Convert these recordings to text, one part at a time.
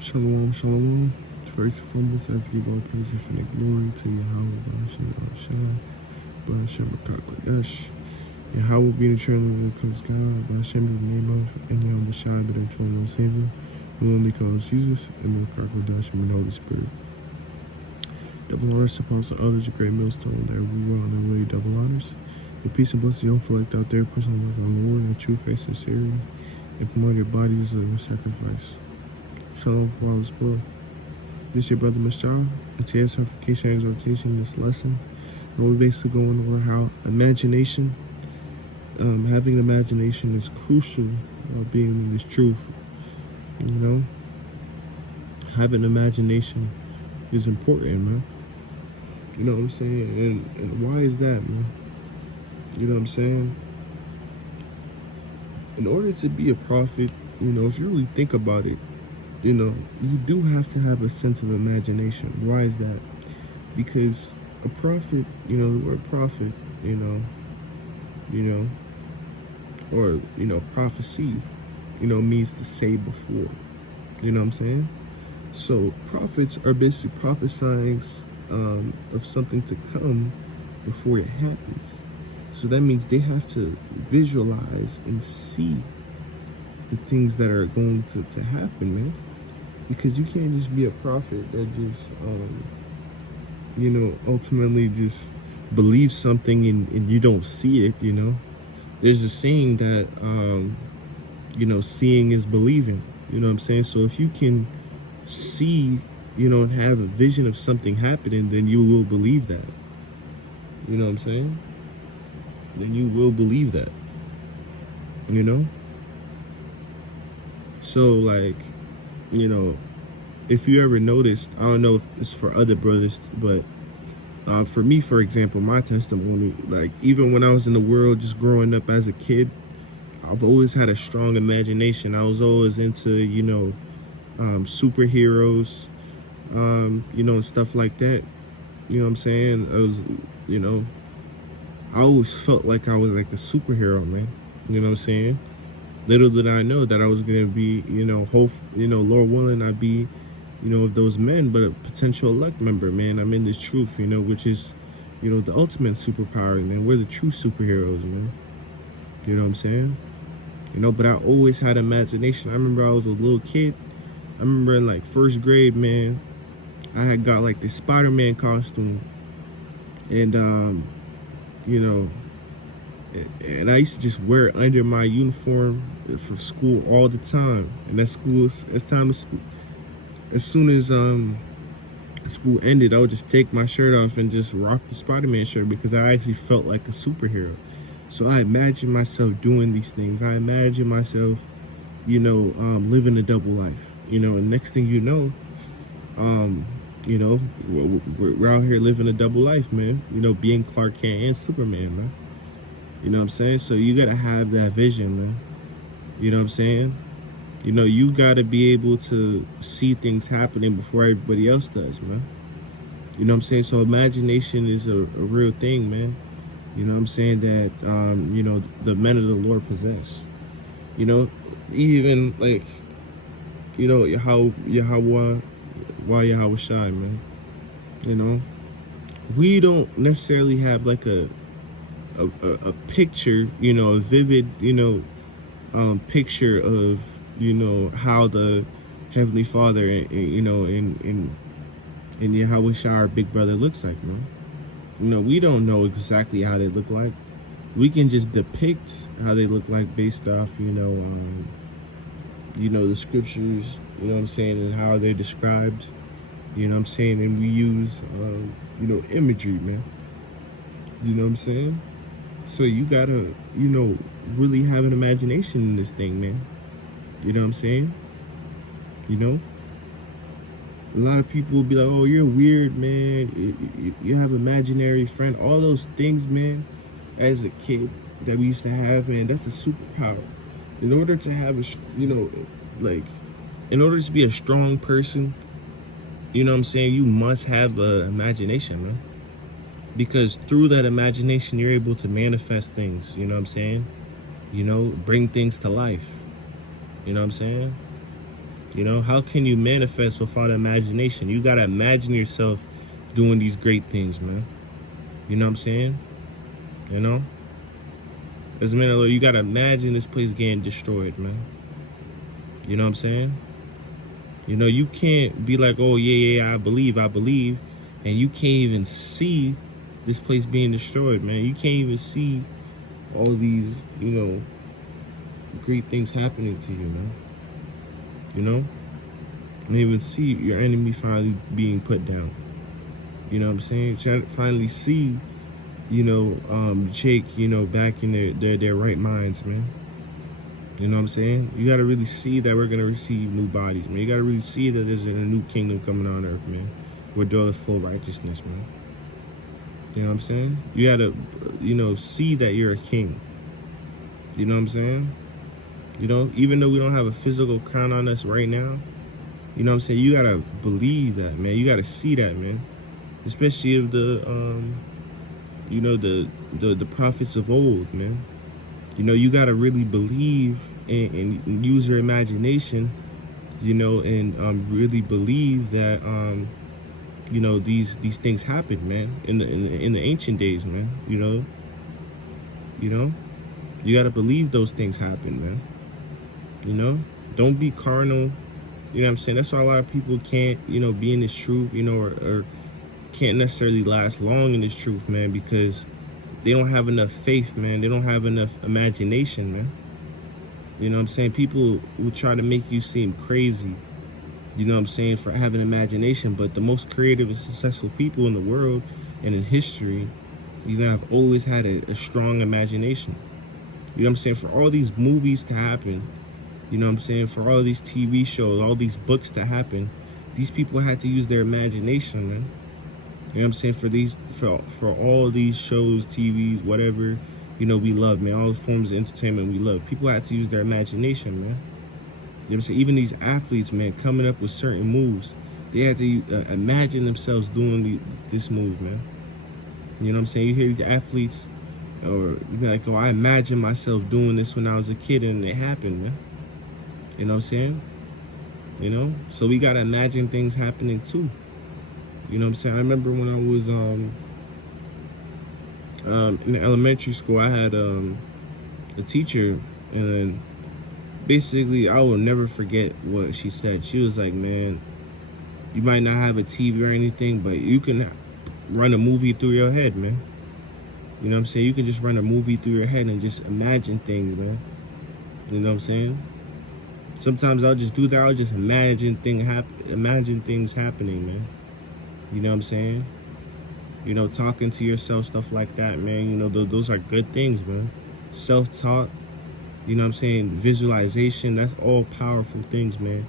Shalom, shalom. First and foremost, I have to give all praise and infinite glory to Yahweh, Ba'ashem, Al-Shai, Ba'ashem, Akakodesh. Yahweh being eternally because God, Ba'ashem be the name of, and Yahweh Shai be the eternal Savior, who only calls Jesus, and the Akakodesh, and the Holy Spirit. Double honors to Apostle Elders, a great millstone, that we were on their way, double honors. The peace and blessings don't feel like out there, personal work on the Lord, and true faith, sincerity, and promote your bodies as a sacrifice. Shalom, for all is well. This is your brother Mashar, and today's certification and exhortation in this lesson. And we're basically going over how imagination, having an imagination is crucial being in this truth. You know, having imagination is important, man. You know what I'm saying? And why is that, man? You know what I'm saying? In order to be a prophet, you know, if you really think about it, you know, you do have to have a sense of imagination. Why is that? Because a prophet, you know, the word prophet, or, you know, prophecy, you know, means to say before. You know what I'm saying? So prophets are basically prophesying of something to come before it happens. So that means they have to visualize and see the things that are going to happen, man. Because you can't just be a prophet that just, you know, ultimately just believes something and you don't see it, you know. There's a saying that, you know, seeing is believing, you know what I'm saying? So if you can see, you know, and have a vision of something happening, then you will believe that. You know what I'm saying? Then you will believe that, you know? So, like, you know, if you ever noticed, I don't know if it's for other brothers, but for me, for example, my testimony, like, even when I was in the world just growing up as a kid, I've always had a strong imagination. I was always into, you know, superheroes, you know, and stuff like that. You know what I'm saying? I was, you know, I always felt like I was like a superhero, man. You know what I'm saying? Little did I know that I was gonna be, you know, Lord willing, I'd be, you know, of those men, but a potential elect member, man. I'm in this truth, you know, which is, you know, the ultimate superpower, man. We're the true superheroes, man. You know what I'm saying? You know, but I always had imagination. I remember I was a little kid. I remember in like first grade, man, I had got like this Spider-Man costume, and you know, and I used to just wear it under my uniform for school all the time. And at school, as soon as school ended, I would just take my shirt off and just rock the Spider-Man shirt because I actually felt like a superhero. So I imagined myself doing these things. I imagined myself, you know, living a double life. You know, and next thing you know, you know, we're out here living a double life, man. You know, being Clark Kent and Superman, man. You know what I'm saying? So you gotta have that vision, man. You know what I'm saying? You know, you gotta be able to see things happening before everybody else does, man. You know what I'm saying? So imagination is a real thing, man. You know what I'm saying? That, you know, the men of the Lord possess. You know, even like, you know, Yahweh Shai, man. You know, we don't necessarily have like a picture, you know, a vivid, you know, picture of, you know, how the Heavenly Father, you know, in Yahweh Shai, our big brother, looks like, man. You know, we don't know exactly how they look like. We can just depict how they look like based off, you know, the scriptures, you know what I'm saying, and how they're described, you know what I'm saying, and we use, you know, imagery, man. You know what I'm saying? So you gotta, you know, really have an imagination in this thing, man. You know what I'm saying? You know? A lot of people will be like, oh, you're weird, man. You have imaginary friend. All those things, man, as a kid that we used to have, man, that's a superpower. In order to have a, you know, like, in order to be a strong person, you know what I'm saying, you must have imagination, man. Because through that imagination, you're able to manifest things, you know what I'm saying? You know, bring things to life. You know what I'm saying? You know, how can you manifest without imagination? You gotta imagine yourself doing these great things, man. You know what I'm saying? You know? As a man, you gotta imagine this place getting destroyed, man. You know what I'm saying? You know, you can't be like, oh, yeah, I believe, and you can't even see this place being destroyed, man. You can't even see all these, you know, great things happening to you, man. You know? And even see your enemy finally being put down. You know what I'm saying? Trying to finally see, you know, Jake, you know, back in their right minds, man. You know what I'm saying? You got to really see that we're going to receive new bodies, man. You got to really see that there's a new kingdom coming on earth, man. We're doing full righteousness, man. You know what I'm saying? You got to, you know, see that you're a king. You know what I'm saying? You know, even though we don't have a physical crown on us right now, you know what I'm saying? You got to believe that, man. You got to see that, man. Especially of the, you know, the prophets of old, man. You know, you got to really believe and use your imagination, you know, and really believe that, you know, these things happened, man, in the ancient days, man. You know, you got to believe those things happened, man. You know, don't be carnal. You know what I'm saying? That's why a lot of people can't, you know, be in this truth, you know, or can't necessarily last long in this truth, man, because they don't have enough faith, man. They don't have enough imagination, man. You know what I'm saying? People will try to make you seem crazy, you know what I'm saying, for having imagination. But the most creative and successful people in the world and in history, you know, have always had a strong imagination. You know what I'm saying? For all these movies to happen, you know what I'm saying, for all these TV shows, all these books to happen, these people had to use their imagination, man. You know what I'm saying? For all these shows, TVs, whatever, you know, we love, man. All the forms of entertainment we love. People had to use their imagination, man. You know what I'm saying? Even these athletes, man, coming up with certain moves, they had to imagine themselves doing this move, man. You know what I'm saying? You hear these athletes, or you know, like, oh, I imagine myself doing this when I was a kid, and it happened, man. You know what I'm saying? You know? So we got to imagine things happening, too. You know what I'm saying? I remember when I was in elementary school, I had a teacher, and basically I will never forget what she said. She was like, man, you might not have a TV or anything, but you can run a movie through your head, man. You know what I'm saying? You can just run a movie through your head and just imagine things, man. You know what I'm saying? Sometimes I'll just do that. I'll just imagine things happening, man. You know what I'm saying? You know, talking to yourself, stuff like that, man. You know, those are good things, man. Self-talk, you know what I'm saying? Visualization, that's all powerful things, man.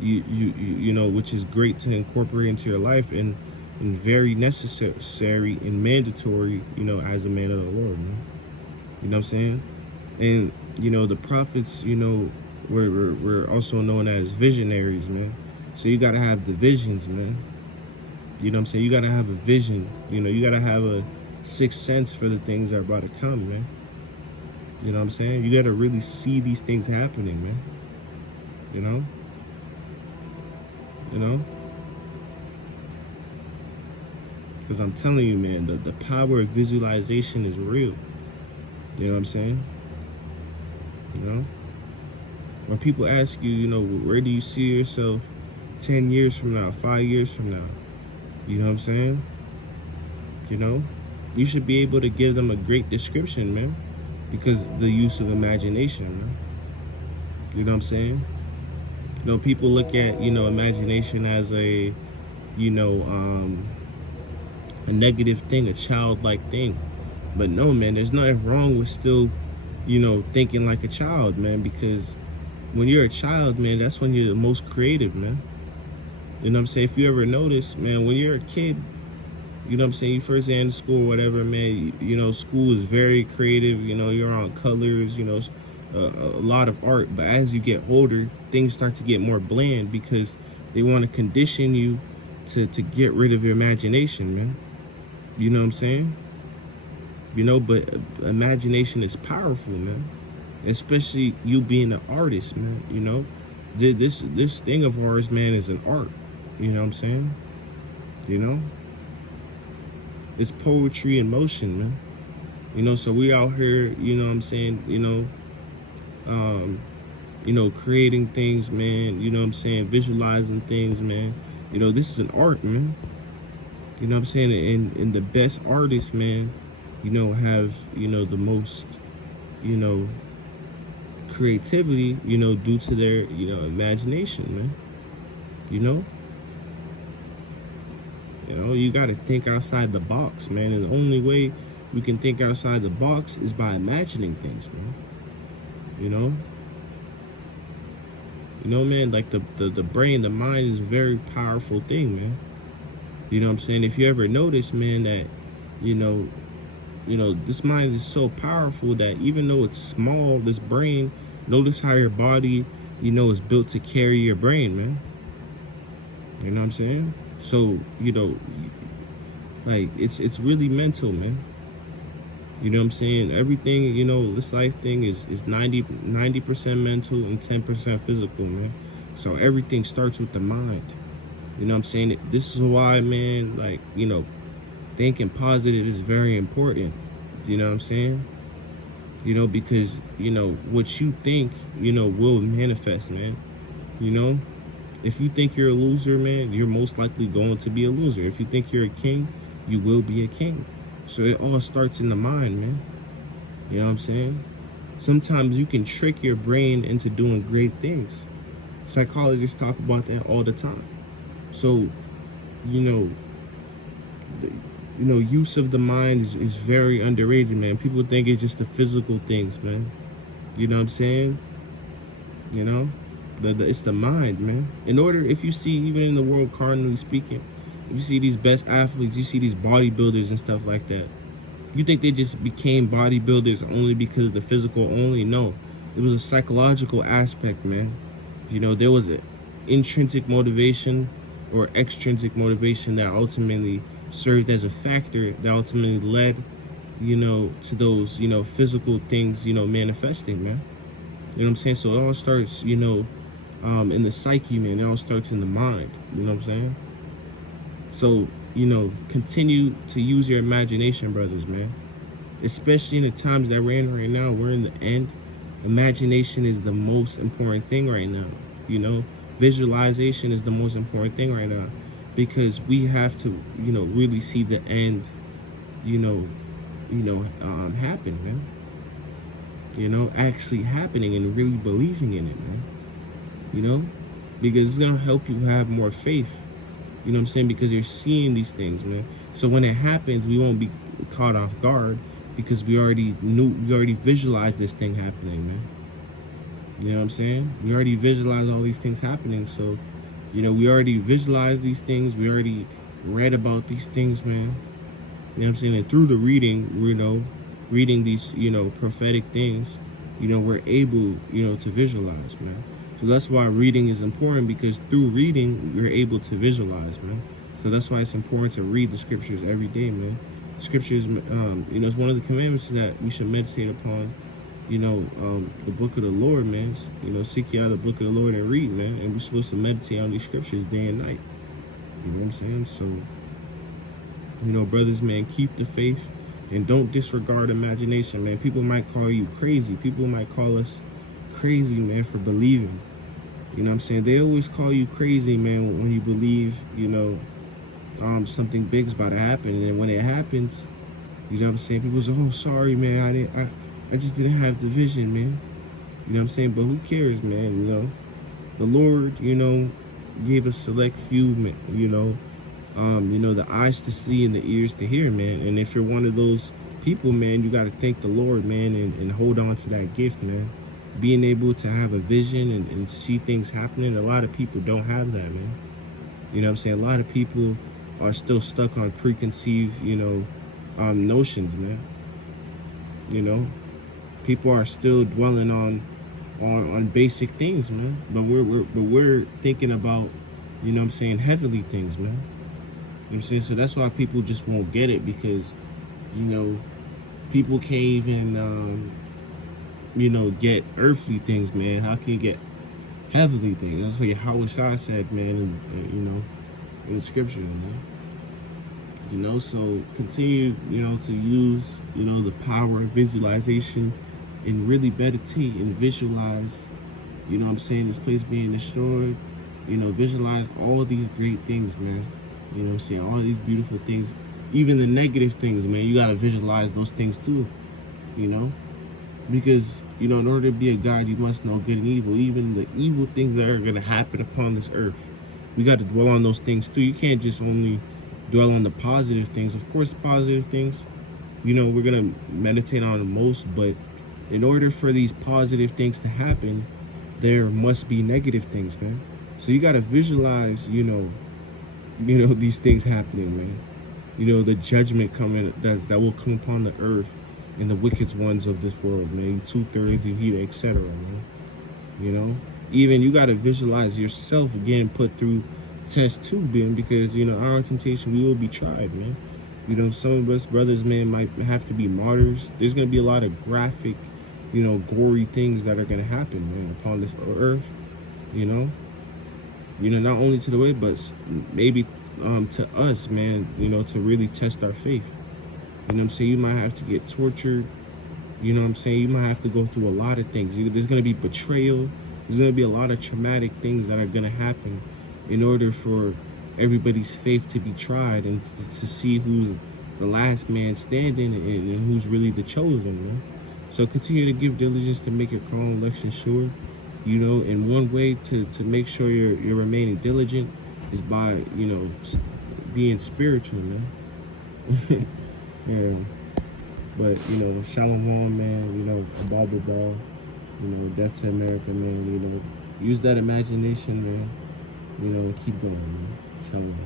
You know, which is great to incorporate into your life and very necessary and mandatory, you know, as a man of the Lord, man. You know what I'm saying? And, you know, the prophets, you know, we're also known as visionaries, man. So you got to have the visions, man. You know what I'm saying? You got to have a vision. You know, you got to have a sixth sense for the things that are about to come, man. You know what I'm saying? You got to really see these things happening, man. You know? You know? Because I'm telling you, man, the power of visualization is real. You know what I'm saying? You know? When people ask you, you know, where do you see yourself 10 years from now, 5 years from now? You know what I'm saying? You know? You should be able to give them a great description, man. Because the use of imagination, man. You know what I'm saying? You know, people look at, you know, imagination as a, you know, a negative thing, a childlike thing. But no, man, there's nothing wrong with still, you know, thinking like a child, man. Because when you're a child, man, that's when you're the most creative, man. You know what I'm saying? If you ever notice, man, when you're a kid, you know what I'm saying, you first get into school or whatever, man, you know, school is very creative. You know, you're on colors, you know, a lot of art. But as you get older, things start to get more bland because they want to condition you to get rid of your imagination, man. You know what I'm saying? You know, but imagination is powerful, man. Especially you being an artist, man, you know. This thing of ours, man, is an art. You know what I'm saying? You know, it's poetry in motion, man. You know, so we out here, you know what I'm saying, creating things, man, you know what I'm saying, visualizing things, man. You know, this is an art, man. You know what I'm saying? And the best artists, man, you know, have, you know, the most, you know, creativity, you know, due to their, you know, imagination, man. You know? You know, you got to think outside the box, man. And the only way we can think outside the box is by imagining things, man. You know? You know, man, like the brain, the mind is a very powerful thing, man. You know what I'm saying? If you ever notice, man, that, you know, this mind is so powerful that even though it's small, this brain, notice how your body, you know, is built to carry your brain, man. You know what I'm saying? So, you know, like it's really mental, man. You know what I'm saying? Everything, you know, this life thing is 90% mental and 10% physical, man. So everything starts with the mind. You know what I'm saying? This is why, man, like, you know, thinking positive is very important. You know what I'm saying? You know, because, you know, what you think, you know, will manifest, man. You know? If you think you're a loser, man, you're most likely going to be a loser. If you think you're a king, you will be a king. So it all starts in the mind, man. You know what I'm saying? Sometimes you can trick your brain into doing great things. Psychologists talk about that all the time. So, you know, use of the mind is very underrated, man. People think it's just the physical things, man. You know what I'm saying? You know? It's the mind, man. If you see, even in the world, carnally speaking, if you see these best athletes, you see these bodybuilders and stuff like that, you think they just became bodybuilders only because of the physical only? No. It was a psychological aspect, man. You know, there was an intrinsic motivation or extrinsic motivation that ultimately served as a factor that ultimately led, you know, to those, you know, physical things, you know, manifesting, man. You know what I'm saying? So it all starts, you know, in the psyche, man. It all starts in the mind. You know what I'm saying? So, you know, continue to use your imagination, brothers, man. Especially in the times that we're in right now. We're in the end. Imagination is the most important thing right now. You know, visualization is the most important thing right now, because we have to, you know, really see the end, happen, man. You know, actually happening and really believing in it, man. You know, because it's gonna help you have more faith. You know what I'm saying? Because you're seeing these things, man. So when it happens, we won't be caught off guard because we already visualized this thing happening, man. You know what I'm saying? We already visualized all these things happening. So, you know, we already visualized these things. We already read about these things, man. You know what I'm saying? And through the reading, you know, reading these, you know, prophetic things, you know, we're able, you know, to visualize, man. So that's why reading is important, because through reading, you're able to visualize, man. So that's why it's important to read the scriptures every day, man. Scriptures, you know, it's one of the commandments that we should meditate upon, you know, the book of the Lord, man. You know, seek ye out the book of the Lord and read, man. And we're supposed to meditate on these scriptures day and night. You know what I'm saying? So, you know, brothers, man, keep the faith and don't disregard imagination, man. People might call you crazy. People might call us crazy, man, for believing. You know what I'm saying? They always call you crazy, man, when you believe, you know, something big's about to happen. And then when it happens, you know what I'm saying? People say, oh, sorry, man, I just didn't have the vision, man. You know what I'm saying? But who cares, man? You know, the Lord, you know, gave a select few, you know, the eyes to see and the ears to hear, man. And if you're one of those people, man, you got to thank the Lord, man, and hold on to that gift, man. Being able to have a vision and see things happening. A lot of people don't have that, man. You know what I'm saying? A lot of people are still stuck on preconceived, you know, notions, man. You know, people are still dwelling on basic things, man. But we're thinking about, you know what I'm saying, heavenly things, man. You know what I'm saying? So that's why people just won't get it, because, you know, people can't even, you know, get earthly things, man. How can you get heavenly things. That's what Yahweh Shai said, man, in the scripture, man. So continue, to use, the power of visualization and really meditate and visualize, this place being destroyed. Visualize all these great things, man. All these beautiful things, even the negative things, man. You gotta visualize those things too, because in order to be a God, you must know good and evil. Even the evil things that are gonna happen upon this earth, we got to dwell on those things too. You can't just only dwell on the positive things. Of course, positive things, we're gonna meditate on the most, but in order for these positive things to happen, there must be negative things, man. So you gotta visualize, these things happening, man. The judgment coming that will come upon the earth and the wicked ones of this world, man. 2/3 of heat, etc., man. Even you gotta visualize yourself getting put through tests too, Ben, because our temptation, we will be tried, man. Some of us brothers, man, might have to be martyrs. There's gonna be a lot of graphic, gory things that are gonna happen, man, upon this earth. Not only to the way, but maybe to us, man, to really test our faith. You might have to get tortured. You might have to go through a lot of things. There's going to be betrayal. There's going to be a lot of traumatic things that are going to happen in order for everybody's faith to be tried and to see who's the last man standing and who's really the chosen, man. So continue to give diligence to make your call and election sure. And one way to make sure you're remaining diligent is by, being spiritual, man. Yeah. But, Shalom, man, Bible ball, death to America, man, use that imagination, man, and keep going, man. Shalom.